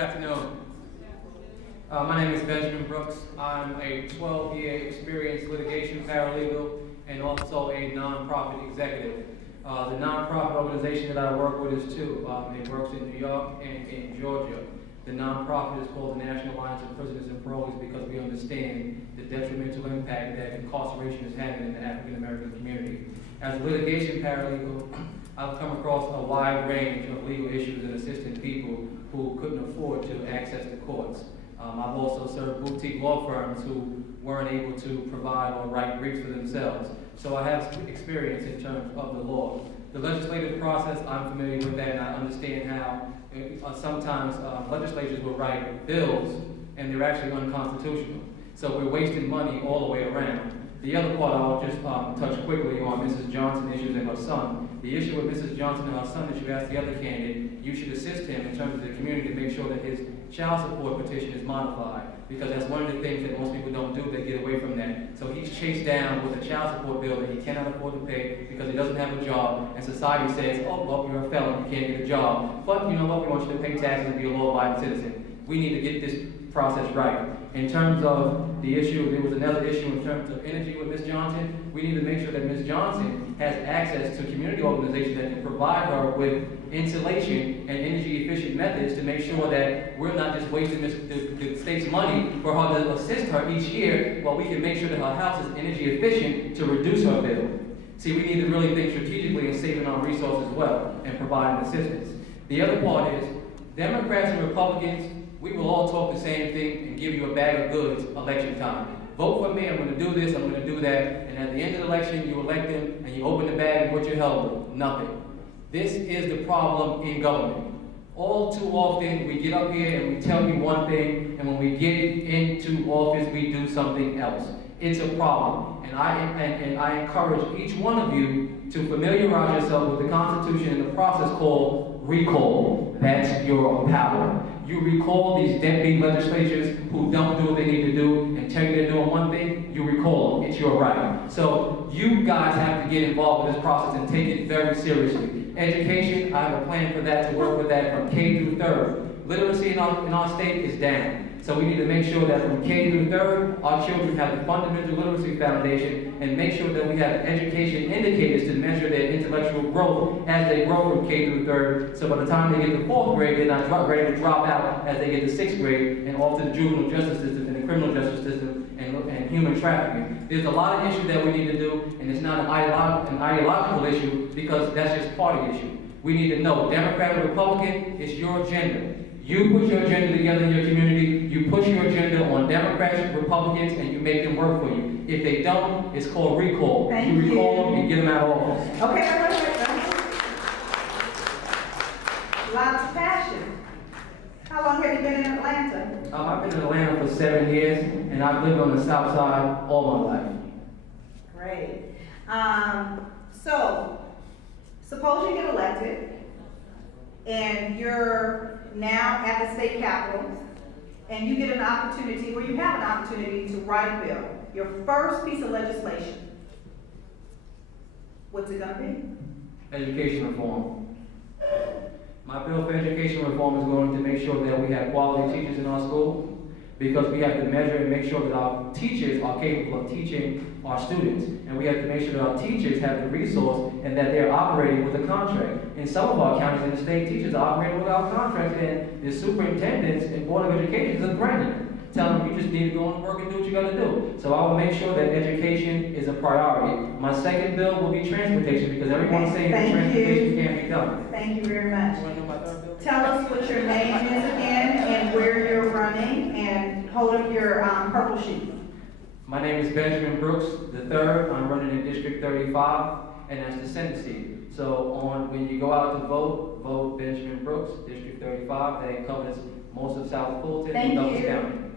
Good afternoon. My name is Benjamin Brooks. I'm a 12-year experienced litigation paralegal and also a nonprofit executive. The nonprofit organization that I work with is two. It works in New York and in Georgia. The nonprofit is called the National Alliance of Prisoners and Parolees because we understand the detrimental impact that incarceration is having in the African American community. As a litigation paralegal, I've come across a wide range of legal issues and assisting people who couldn't afford to access the courts. I've also served boutique law firms who weren't able to provide or write briefs for themselves. So I have experience in terms of the law. The legislative process, I'm familiar with that, and I understand how sometimes legislatures will write bills and they're actually unconstitutional. So we're wasting money all the way around. The other part I'll just touch quickly on Mrs. Johnson issues and her son. The issue with Mrs. Johnson and her son is you ask the other candidate, you should assist him in terms of the community to make sure that his child support petition is modified, because that's one of the things that most people don't do. They get away from that. So he's chased down with a child support bill that he cannot afford to pay because he doesn't have a job, and society says, oh, well, you're a felon, you can't get a job. But you know what, we want you to pay taxes and be a law-abiding citizen. We need to get this process right. In terms of the issue, there was another issue in terms of energy with Ms. Johnson. We need to make sure that Ms. Johnson has access to community organizations that can provide her with insulation and energy efficient methods to make sure that we're not just wasting the state's money for her to assist her each year, while we can make sure that her house is energy efficient to reduce her bill. See, we need to really think strategically in saving our resources as well and providing assistance. The other part is, Democrats and Republicans, we will all talk the same thing and give you a bag of goods election time. Vote for me, I'm going to do this, I'm going to do that, and at the end of the election, you elect them, and you open the bag, and what you're held with? Nothing. This is the problem in government. All too often, we get up here and we tell you one thing, and when we get into office, we do something else. It's a problem, and I encourage each one of you to familiarize yourself with the Constitution and the process called recall. That's your power. You recall these deadbeat legislatures who don't do what they need to do and tell you they're doing one thing, you recall them. It's your right. So you guys have to get involved with this process and take it very seriously. Education, I have a plan for that, to work with that from K through 3rd. Literacy in our state is down. So we need to make sure that from K through 3rd, our children have the fundamental literacy foundation, and make sure that we have education indicators to measure their intellectual growth as they grow from K through 3rd. So by the time they get to 4th grade, they're not ready to drop out as they get to 6th grade and off to the juvenile justice system and the criminal justice system and human trafficking. There's a lot of issues that we need to do, and it's not an ideological issue, because that's just party issue. We need to know, Democrat or Republican, it's your agenda. You put your agenda together in your community, you push your agenda on Democrats, Republicans, and you make them work for you. If they don't, it's called recall. You recall them and get them out of office. Okay, lots of passion. How long have you been in Atlanta? I've been in Atlanta for 7 years, and I've lived on the South Side all my life. Great. So, suppose you get elected, and you're now at the state capitol, and you get an opportunity, or you have an opportunity to write a bill, your first piece of legislation. What's it going to be? Education reform. My bill for education reform is going to make sure that we have quality teachers in our school, because we have to measure and make sure that our teachers are capable of teaching our students. And we have to make sure that our teachers have the resource and that they're operating with a contract. In some of our counties in the state, teachers are operating without contracts, and the superintendents and Board of Education is threatening, telling them you just need to go and work and do what you got to do. So I will make sure that education is a priority. My second bill will be transportation, because everyone's saying that transportation can't be done. Thank you very much. Tell us what your name is again and where you're running, and hold up your purple sheet. My name is Benjamin Brooks III. I'm running in District 35, and that's the Senate seat. So when you go out to vote Benjamin Brooks, District 35. That covers most of South Fulton and Douglas County.